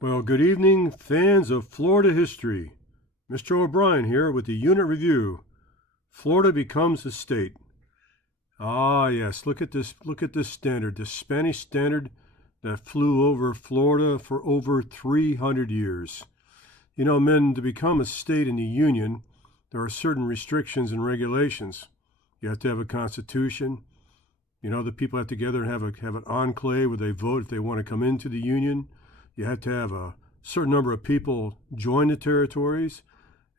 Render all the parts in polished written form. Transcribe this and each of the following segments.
Well, good evening, fans of Florida history. Mr. O'Brien here with the Unit Review. Florida becomes a state. Ah, yes, look at this standard, the Spanish standard that flew over Florida for over 300 years. You know, men, to become a state in the Union, there are certain restrictions and regulations. You have to have a constitution. You know, the people have to together and have an enclave where they vote if they want to come into the Union. You had to have a certain number of people join the territories.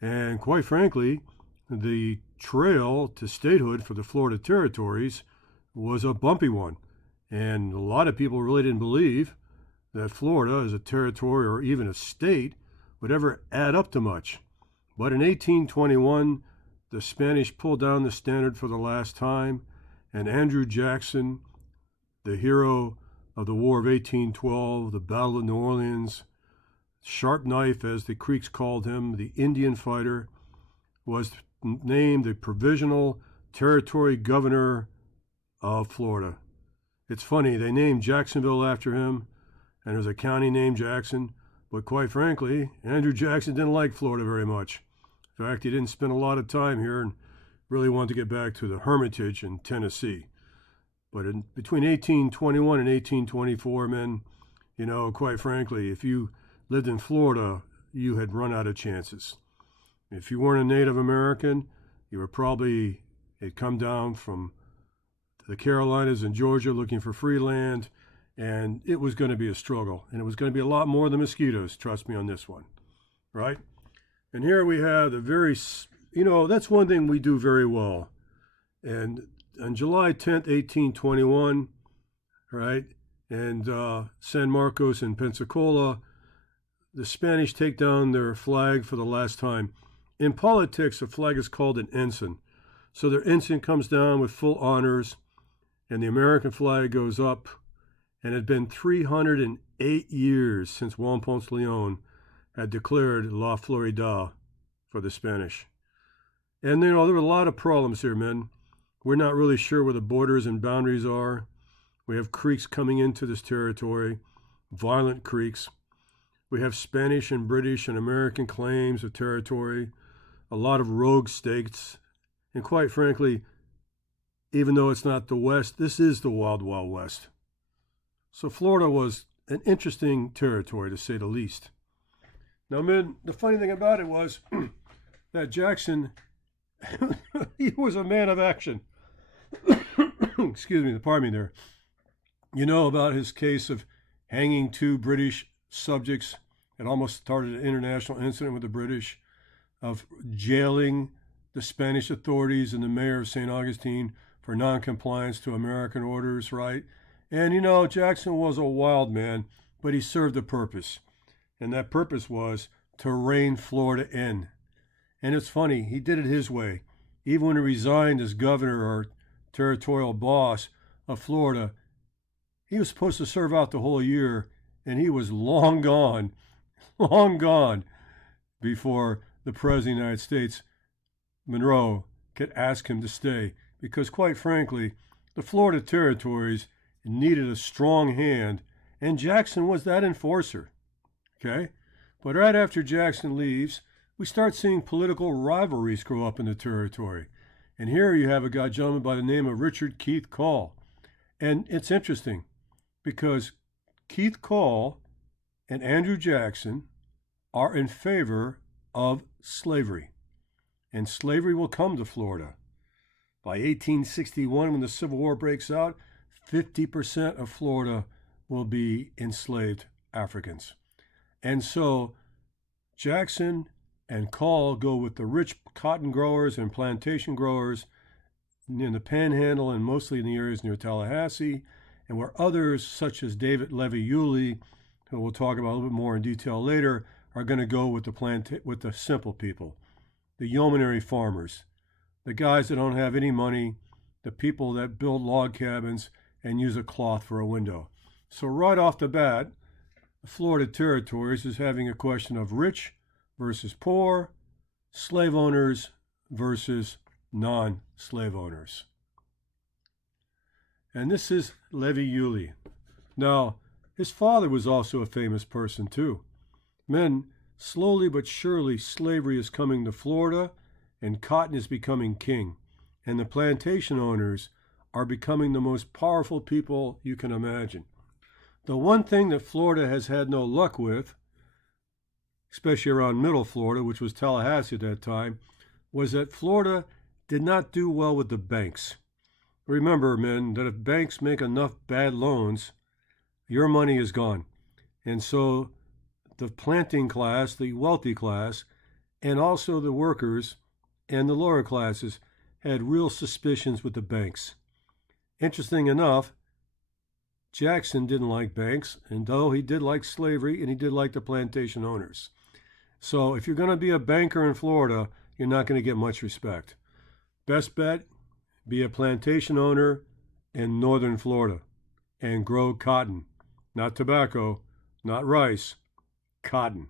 And quite frankly, the trail to statehood for the Florida territories was a bumpy one. And a lot of people really didn't believe that Florida as a territory or even a state would ever add up to much. But in 1821, the Spanish pulled down the standard for the last time, and Andrew Jackson, the hero of the War of 1812, the Battle of New Orleans, Sharp Knife, as the Creeks called him, the Indian fighter, was named the provisional territory governor of Florida. It's funny, they named Jacksonville after him, and there's a county named Jackson, but quite frankly, Andrew Jackson didn't like Florida very much. In fact, he didn't spend a lot of time here and really wanted to get back to the Hermitage in Tennessee. But between 1821 and 1824, men, you know, quite frankly, if you lived in Florida, you had run out of chances. If you weren't a Native American, you were probably had come down from the Carolinas and Georgia looking for free land, and it was going to be a struggle. And it was going to be a lot more than mosquitoes, trust me on this one, right? And here we have the very, you know, that's one thing we do very well. And on July 10th, 1821, right, and San Marcos and Pensacola, the Spanish take down their flag for the last time. In politics, a flag is called an ensign. So their ensign comes down with full honors, and the American flag goes up. And it had been 308 years since Juan Ponce Leon had declared La Florida for the Spanish. And, you know, there were a lot of problems here, men. We're not really sure where the borders and boundaries are. We have Creeks coming into this territory, violent Creeks. We have Spanish and British and American claims of territory, a lot of rogue states. And quite frankly, even though it's not the West, this is the Wild, Wild West. So Florida was an interesting territory, to say the least. Now, men, the funny thing about it was that Jackson, he was a man of action. Excuse me, pardon me there. You know about his case of hanging two British subjects. It almost started an international incident with the British, of jailing the Spanish authorities and the mayor of St. Augustine for non-compliance to American orders, right? And, you know, Jackson was a wild man, but he served a purpose. And that purpose was to rein Florida in. And it's funny, he did it his way. Even when he resigned as governor or territorial boss of Florida, he was supposed to serve out the whole year, and he was long gone before the President of the United States, Monroe, could ask him to stay. Because quite frankly, the Florida territories needed a strong hand, and Jackson was that enforcer. Okay? But right after Jackson leaves, we start seeing political rivalries grow up in the territory. And here you have a gentleman by the name of Richard Keith Call. And it's interesting because Keith Call and Andrew Jackson are in favor of slavery. And slavery will come to Florida. By 1861, when the Civil War breaks out, 50% of Florida will be enslaved Africans. And so Jackson and Call go with the rich cotton growers and plantation growers in the Panhandle and mostly in the areas near Tallahassee, and where others such as Levy Yuli, who we'll talk about a little bit more in detail later, are going to go with the simple people, the yeomanry farmers, the guys that don't have any money, the people that build log cabins and use a cloth for a window. So right off the bat, the Florida territories is having a question of rich versus poor, slave owners versus non-slave owners. And this is Levy Yuli. Now, His father was also a famous person, too. Men, slowly but surely, slavery is coming to Florida, and cotton is becoming king, and the plantation owners are becoming the most powerful people you can imagine. The one thing that Florida has had no luck with, especially around Middle Florida, which was Tallahassee at that time, was that Florida did not do well with the banks. Remember, men, that if banks make enough bad loans, your money is gone. And so the planting class, the wealthy class, and also the workers and the lower classes had real suspicions with the banks. Interesting enough, Jackson didn't like banks, and though he did like slavery and he did like the plantation owners. So if you're going to be a banker in Florida, you're not going to get much respect. Best bet, be a plantation owner in northern Florida and grow cotton. Not tobacco, not rice, cotton.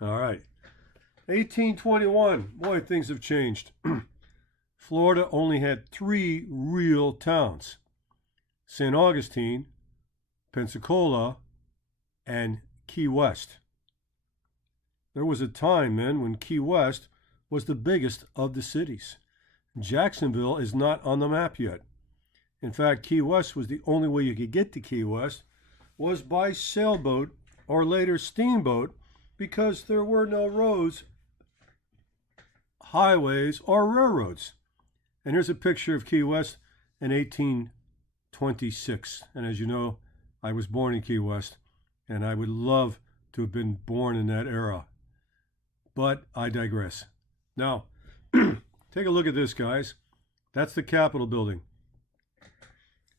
All right. 1821. Boy, things have changed. Florida only had 3 real towns: St. Augustine, Pensacola, and Key West. There was a time, men, when Key West was the biggest of the cities. Jacksonville is not on the map yet. In fact, Key West was the only way you could get to Key West was by sailboat or later steamboat, because there were no roads, highways, or railroads. And here's a picture of Key West in 1826. And as you know, I was born in Key West, and I would love to have been born in that era. But I digress. Now, take a look at this, guys. That's the Capitol building.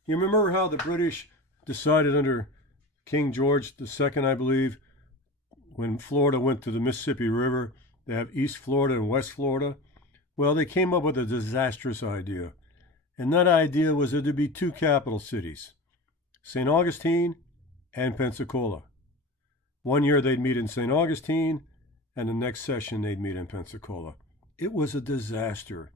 You remember how the British decided under King George II, I believe, when Florida went to the Mississippi River, they have East Florida and West Florida? Well, they came up with a disastrous idea. And that idea was that there'd be 2 capital cities, St. Augustine and Pensacola. One year they'd meet in St. Augustine, and the next session they'd meet in Pensacola. It was a disaster.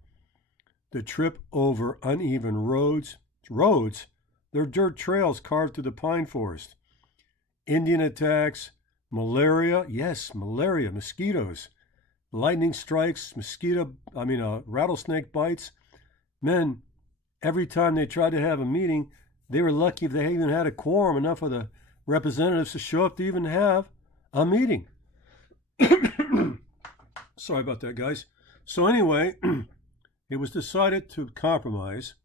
The trip over uneven roads, they're dirt trails carved through the pine forest. Indian attacks, malaria, yes, malaria, mosquitoes, lightning strikes, rattlesnake bites. Men, every time they tried to have a meeting, they were lucky if they even had a quorum, enough of the representatives to show up to even have a meeting. Sorry about that, guys. So anyway, it was decided to compromise,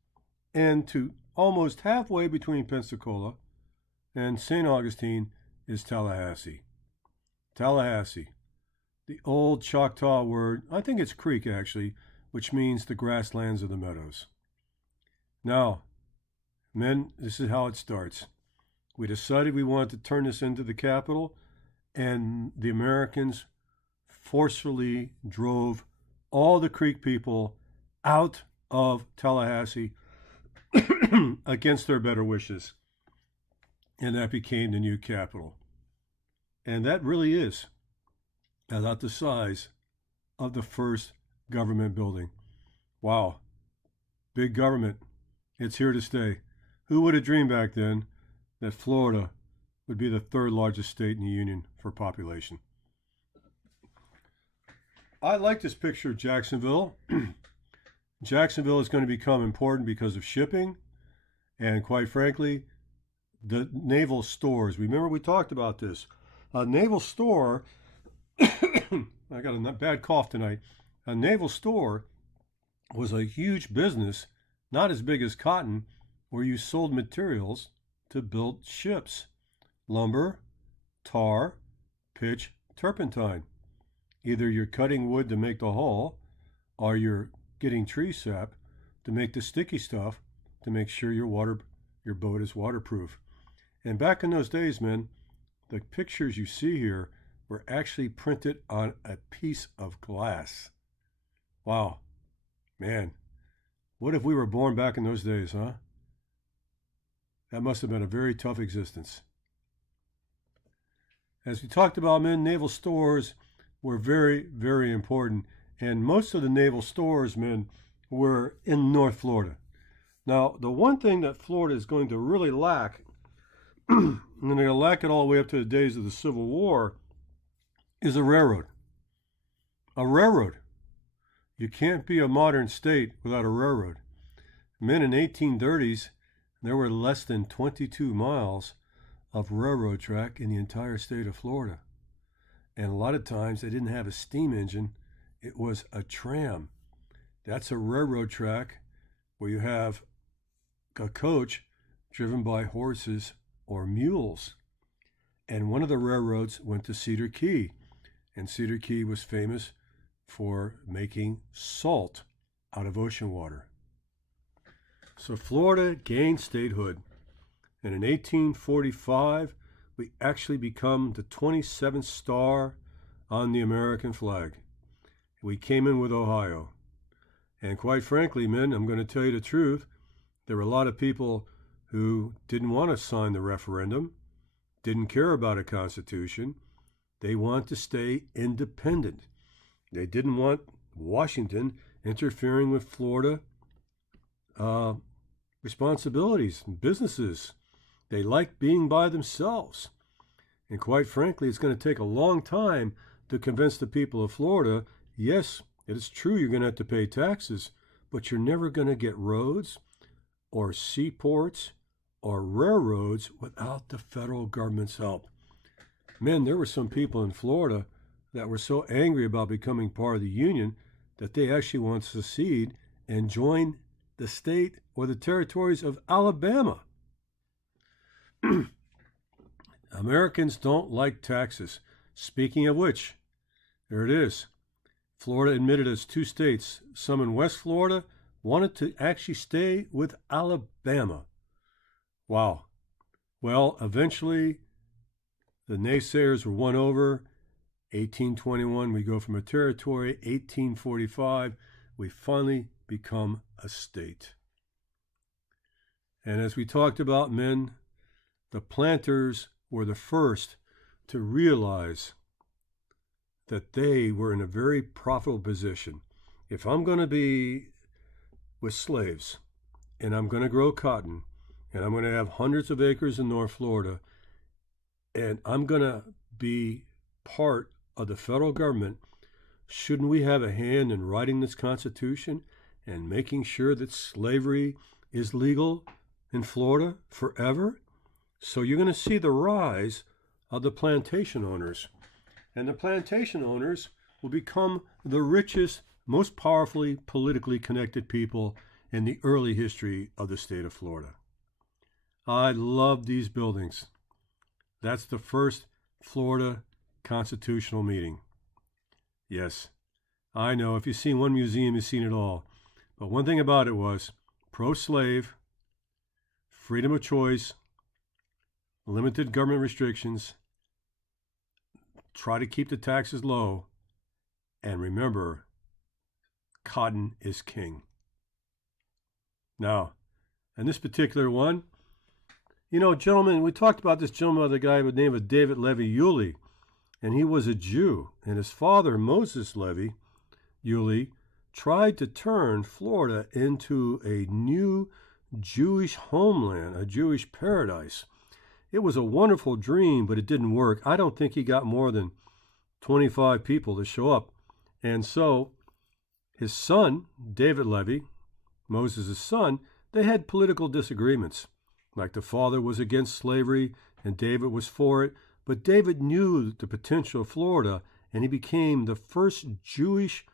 and to almost halfway between Pensacola and St. Augustine is Tallahassee. Tallahassee, the old Choctaw word, I think it's Creek actually, which means the grasslands of the meadows. Now, men, this is how it starts. We decided we wanted to turn this into the capital, and the Americans forcefully drove all the Creek people out of Tallahassee against their better wishes. And that became the new capital. And that really is about the size of the first government building. Wow. Big government. It's here to stay. Who would have dreamed back then that Florida would be the 3rd largest state in the Union for population? I like this picture of Jacksonville. Jacksonville is going to become important because of shipping and, quite frankly, the Naval Stores. Remember we talked about this. A Naval Store, I got a bad cough tonight. A Naval Store was a huge business, not as big as cotton, where you sold materials to build ships. Lumber, tar, pitch, turpentine. Either you're cutting wood to make the hull, or you're getting tree sap to make the sticky stuff to make sure your boat is waterproof. And back in those days, men, the pictures you see here were actually printed on a piece of glass. Wow. Man, what if we were born back in those days, huh? That must have been a very tough existence. As we talked about, men, naval stores were very, very important. And most of the naval stores, men, were in North Florida. Now, the one thing that Florida is going to really lack and they're going to lack it all the way up to the days of the Civil War, is a railroad. A railroad. You can't be a modern state without a railroad. Men in the 1830s, there were less than 22 miles of railroad track in the entire state of Florida. And a lot of times they didn't have a steam engine. It was a tram. That's a railroad track where you have a coach driven by horses or mules. And one of the railroads went to Cedar Key. And Cedar Key was famous for making salt out of ocean water. So Florida gained statehood. And in 1845, we actually become the 27th star on the American flag. We came in with Ohio. And quite frankly, men, I'm going to tell you the truth. There were a lot of people who didn't want to sign the referendum, didn't care about a constitution. They want to stay independent. They didn't want Washington interfering with Florida responsibilities and businesses. They like being by themselves. And quite frankly, it's going to take a long time to convince the people of Florida, yes, it is true you're going to have to pay taxes, but you're never going to get roads or seaports or railroads without the federal government's help. Men, there were some people in Florida that were so angry about becoming part of the Union that they actually want to secede and join the state or the territories of Alabama. Americans don't like taxes. Speaking of which, there it is. Florida admitted as two states. Some in West Florida wanted to actually stay with Alabama. Wow. Well, eventually, the naysayers were won over. 1821, we go from a territory. 1845, we finally become a state. And as we talked about, men, the planters were the first to realize that they were in a very profitable position. If I'm going to be with slaves, and I'm going to grow cotton, and I'm going to have hundreds of acres in North Florida, and I'm going to be part of the federal government, shouldn't we have a hand in writing this Constitution and making sure that slavery is legal in Florida forever? So you're going to see the rise of the plantation owners. And the plantation owners will become the richest, most powerfully politically connected people in the early history of the state of Florida. I love these buildings. That's the first Florida constitutional meeting. Yes, I know. If you've seen one museum, you've seen it all. But one thing about it was pro-slave, freedom of choice, limited government restrictions, try to keep the taxes low, and remember, cotton is king. Now, in this particular one, you know, gentlemen, we talked about this gentleman, the guy by the name of David Levy Yuli, and he was a Jew, and his father, Moses Levy Yuli, tried to turn Florida into a new Jewish homeland, a Jewish paradise. It was a wonderful dream, but it didn't work. I don't think he got more than 25 people to show up. And so his son, David Levy, Moses' son, they had political disagreements. Like the father was against slavery and David was for it. But David knew the potential of Florida, and he became the first Jewish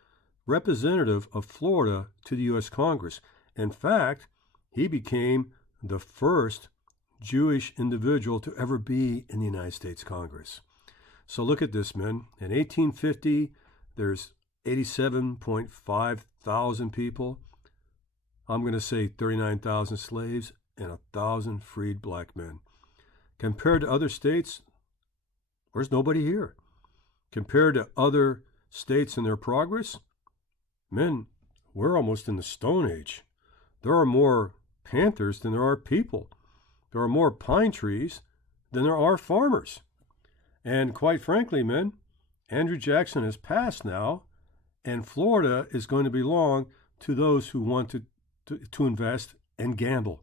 representative of Florida to the U.S. Congress. In fact, he became the first Jewish individual to ever be in the United States Congress. So look at this, men. In 1850, there's 87.5 thousand people. I'm going to say 39,000 slaves and 1,000 freed black men. Compared to other states, there's nobody here. Compared to other states and their progress, men, we're almost in the Stone Age. There are more panthers than there are people. There are more pine trees than there are farmers. And quite frankly, men, Andrew Jackson has passed now, and Florida is going to belong to those who want to invest and gamble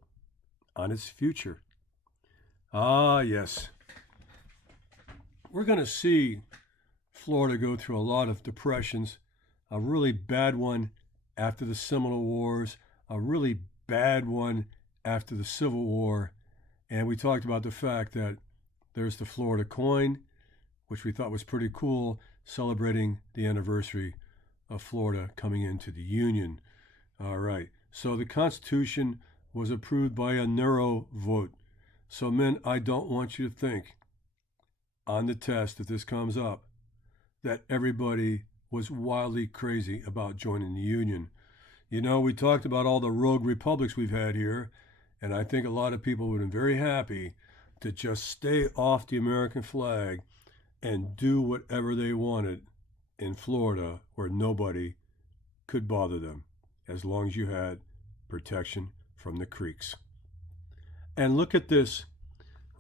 on its future. Ah, yes. We're going to see Florida go through a lot of depressions, a really bad one after the Seminole Wars, a really bad one after the Civil War. And we talked about the fact that there's the Florida coin, which we thought was pretty cool, celebrating the anniversary of Florida coming into the Union. All right. So the Constitution was approved by a narrow vote. So, men, I don't want you to think on the test, if this comes up, that everybody was wildly crazy about joining the Union. You know, we talked about all the rogue republics we've had here, and I think a lot of people would have been very happy to just stay off the American flag and do whatever they wanted in Florida, where nobody could bother them, as long as you had protection from the Creeks. And look at this.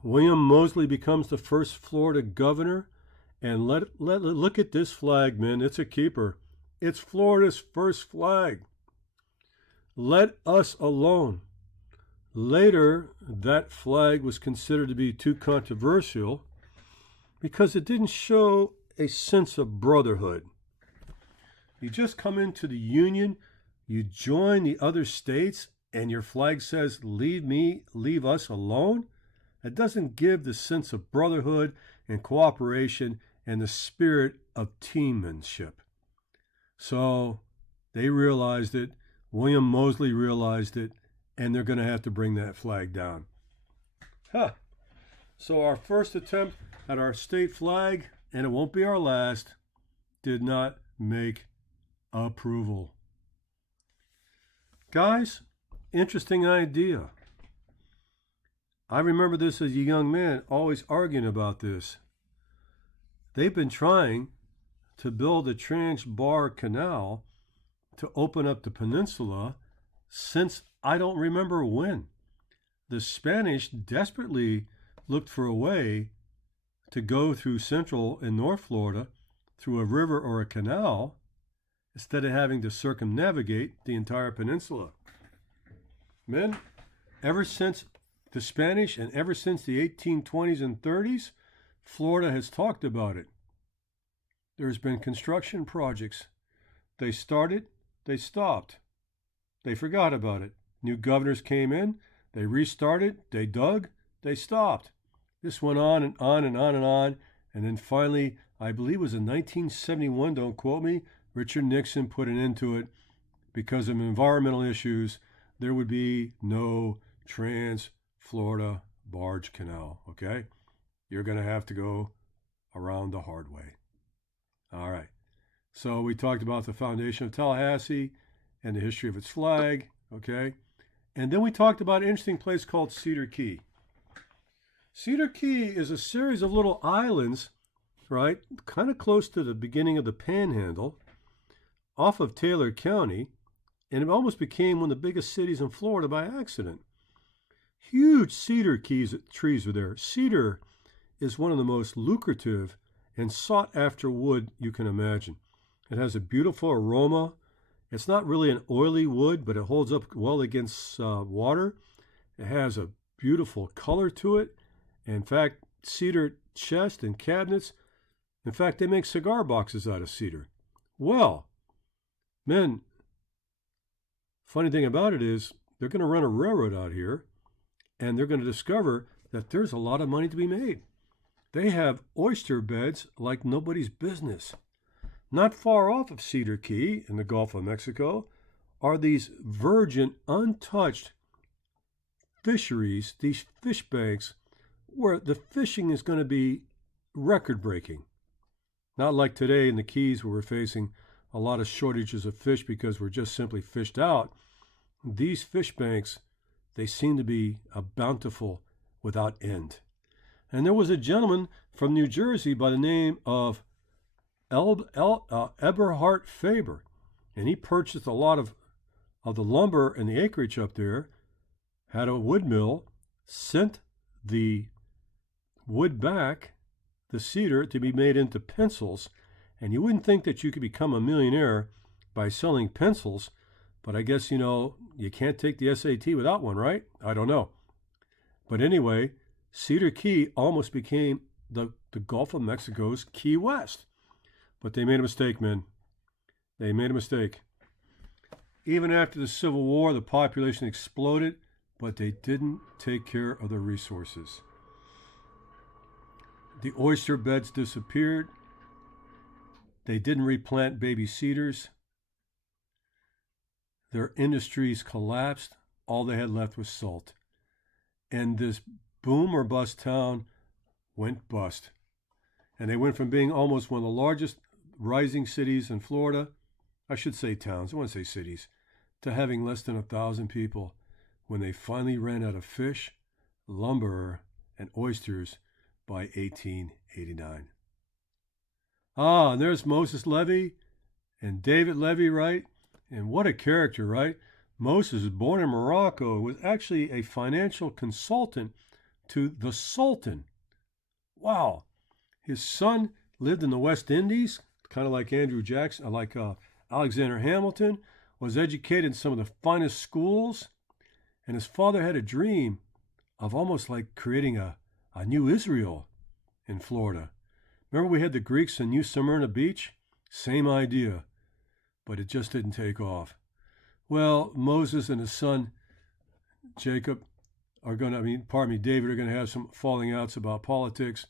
William Moseley becomes the first Florida governor. And look at this flag, man. It's a keeper. It's Florida's first flag. Let us alone. Later, that flag was considered to be too controversial because it didn't show a sense of brotherhood. You just come into the Union, you join the other states, and your flag says, leave us alone. It doesn't give the sense of brotherhood and cooperation and the spirit of teammanship. So they realized it. William Moseley realized it, and they're going to have to bring that flag down. So our first attempt at our state flag, and it won't be our last, did not make approval. Guys, interesting idea. I remember this as a young man, always arguing about this. They've been trying to build a Trans-Bar Canal to open up the peninsula since I don't remember when. The Spanish desperately looked for a way to go through Central and North Florida through a river or a canal instead of having to circumnavigate the entire peninsula. Men, ever since the Spanish and ever since the 1820s and 30s, Florida has talked about it. There's been construction projects. They started, they stopped. They forgot about it. New governors came in, they restarted, they dug, they stopped. This went on and on and on and on. And then finally, I believe it was in 1971, don't quote me, Richard Nixon put an end to it because of environmental issues. There would be no Trans-Florida Barge Canal, okay? You're going to have to go around the hard way. All right. So we talked about the foundation of Tallahassee and the history of its flag, okay? And then we talked about an interesting place called Cedar Key. Cedar Key is a series of little islands, right, kind of close to the beginning of the Panhandle, off of Taylor County, and it almost became one of the biggest cities in Florida by accident. Huge cedar trees are there. Cedar is one of the most lucrative and sought-after wood you can imagine. It has a beautiful aroma. It's not really an oily wood, but it holds up well against water. It has a beautiful color to it. In fact, cedar chests and cabinets, in fact, they make cigar boxes out of cedar. Well, men, funny thing about it is they're going to run a railroad out here, and they're going to discover that there's a lot of money to be made. They have oyster beds like nobody's business. Not far off of Cedar Key in the Gulf of Mexico are these virgin, untouched fisheries, these fish banks, where the fishing is going to be record-breaking. Not like today in the Keys where we're facing a lot of shortages of fish because we're just simply fished out. These fish banks, they seem to be bountiful without end. And there was a gentleman from New Jersey by the name of Eleberhard Faber, and he purchased a lot of the lumber and the acreage up there, had a wood mill, sent the wood back, the cedar, to be made into pencils. And you wouldn't think that you could become a millionaire by selling pencils, but I guess, you can't take the SAT without one, right? I don't know. But anyway, Cedar Key almost became the Gulf of Mexico's Key West. But they made a mistake, men. They made a mistake. Even after the Civil War, the population exploded, but they didn't take care of the resources. The oyster beds disappeared. They didn't replant baby cedars. Their industries collapsed. All they had left was salt. And this boom or bust town went bust. And they went from being almost one of the largest rising cities in Florida, I should say towns, I want to say cities, to having less than 1,000 people when they finally ran out of fish, lumber, and oysters by 1889. Ah, and there's Moses Levy and David Levy, right? And what a character, right? Moses was born in Morocco, was actually a financial consultant to the Sultan. Wow. His son lived in the West Indies, kind of like Andrew Jackson, like Alexander Hamilton, was educated in some of the finest schools, and his father had a dream of almost like creating a new Israel in Florida. Remember we had the Greeks in New Smyrna Beach? Same idea, but it just didn't take off. Well, Moses and his son, David are going to have some falling outs about politics,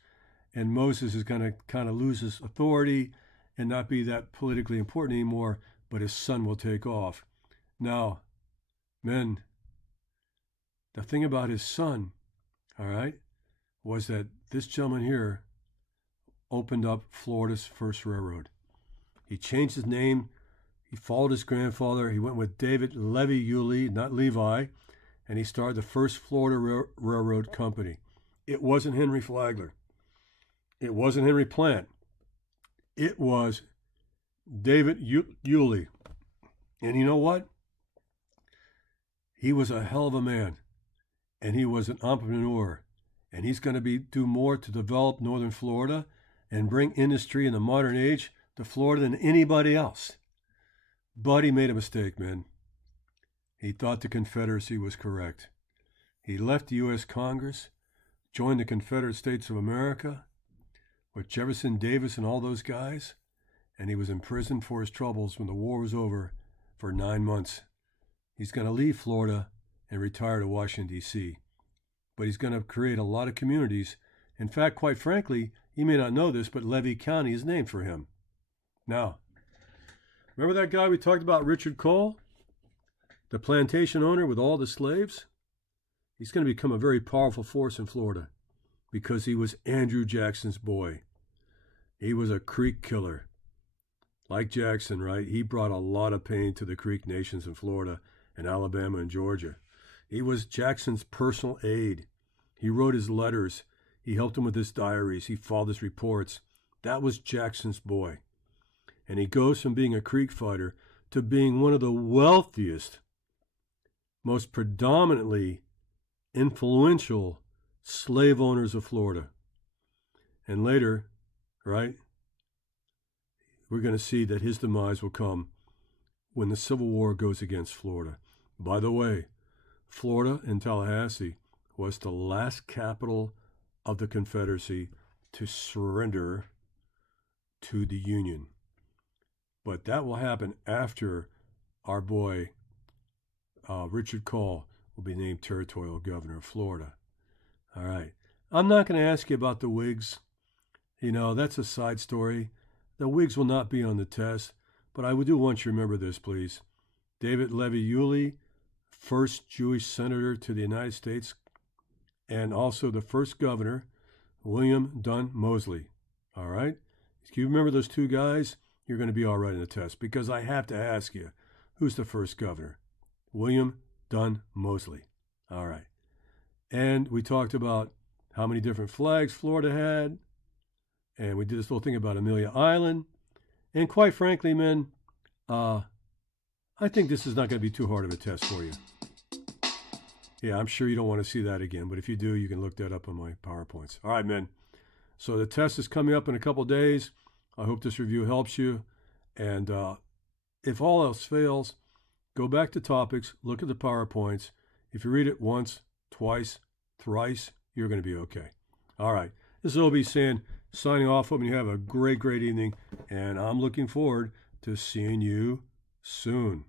and Moses is going to kind of lose his authority and not be that politically important anymore, but his son will take off. Now, men, the thing about his son, all right, was that this gentleman here opened up Florida's first railroad. He changed his name. He followed his grandfather. He went with David Levy Yuli, not Levi, and he started the first Florida Railroad Company. It wasn't Henry Flagler. It wasn't Henry Plant. It was David Yuli. And you know what? He was a hell of a man, and he was an entrepreneur, and he's going to do more to develop northern Florida and bring industry in the modern age to Florida than anybody else. But he made a mistake, man. He thought the Confederacy was correct. He left the U.S. Congress, joined the Confederate States of America with Jefferson Davis and all those guys, and he was imprisoned for his troubles when the war was over for 9 months. He's going to leave Florida and retire to Washington, D.C., but he's going to create a lot of communities. In fact, quite frankly, you may not know this, but Levy County is named for him. Now, remember that guy we talked about, Richard Cole? The plantation owner with all the slaves? He's going to become a very powerful force in Florida because he was Andrew Jackson's boy. He was a Creek killer. Like Jackson, right? He brought a lot of pain to the Creek nations in Florida and Alabama and Georgia. He was Jackson's personal aide. He wrote his letters. He helped him with his diaries. He filed his reports. That was Jackson's boy. And he goes from being a Creek fighter to being one of the wealthiest, most predominantly influential slave owners of Florida. And later, right, we're going to see that his demise will come when the Civil War goes against Florida. By the way, Florida and Tallahassee was the last capital of the Confederacy to surrender to the Union. But that will happen after our boy Richard Cole will be named territorial governor of Florida. All right. I'm not going to ask you about the Whigs. You know, that's a side story. The Whigs will not be on the test, but I do want you to remember this, please. David Levy Yuli, first Jewish senator to the United States, and also the first governor, William Dunn Moseley. All right? If you remember those two guys, you're going to be all right in the test, because I have to ask you, who's the first governor? William Dunn Moseley. All right. And we talked about how many different flags Florida had, and we did this little thing about Amelia Island. And quite frankly, men, I think this is not going to be too hard of a test for you. Yeah, I'm sure you don't want to see that again, but if you do, you can look that up on my PowerPoints. All right, men. So the test is coming up in a couple of days. I hope this review helps you. And if all else fails, go back to topics, look at the PowerPoints. If you read it once, twice, thrice, you're going to be okay. All right. This is Obi saying, signing off. Hoping you have a great, great evening. And I'm looking forward to seeing you soon.